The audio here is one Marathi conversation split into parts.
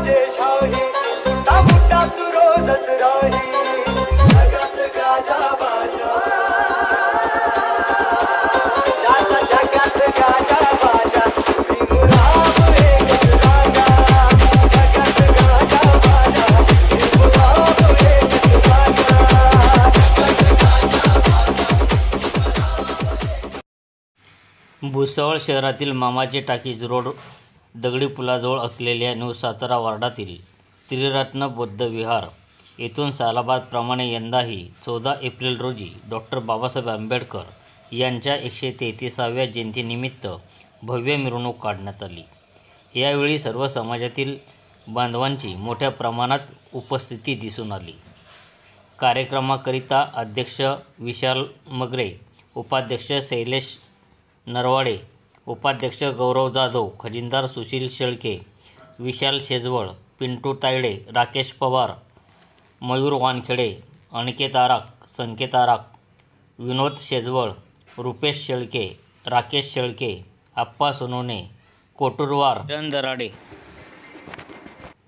राजेशाही सुट्टा मुट्टा तू रोजच राही जगात गाजा बाजा ज्याचा जगात गाजा बाजा भीमराव एकच राजा जगात गाजा बाजा भीमराव एकच राजा। भुसावळ शहरातील मामाची टाकीज रोड दगडी पुलाजवळ असलेल्या न्यू सातारा वार्डातील त्रिरत्न बौद्ध विहार येथून सालाबादप्रमाणे यंदाही 14 एप्रिल रोजी डॉक्टर बाबासाहेब आंबेडकर यांच्या 133व्या जयंतीनिमित्त भव्य मिरवणूक काढण्यात आली। यावेळी सर्व समाजातील बांधवांची मोठ्या प्रमाणात उपस्थिती दिसून आली। कार्यक्रमाकरिता अध्यक्ष विशाल मगरे, उपाध्यक्ष शैलेश नरवाडे, उपाध्यक्ष गौरव जाधव, खजिनदार सुशील शेळके, विशाल शेजवळ, पिंटू तायडे, राकेश पवार, मयूर वानखेडे, अनिकेत आराख, संकेत आराख, विनोद शेजवळ, रुपेश शेळके, राकेश शेळके, आप्पा सोनवणे, कोटुरवार, किरण दराडे,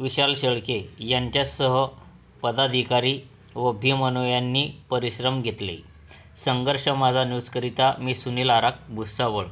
विशाल शेळके यांच्यासह पदाधिकारी व भीमअनुयायांनी परिश्रम घेतले। संघर्ष माझा न्यूजकरिता मी सुनील आराख, भुसावळ।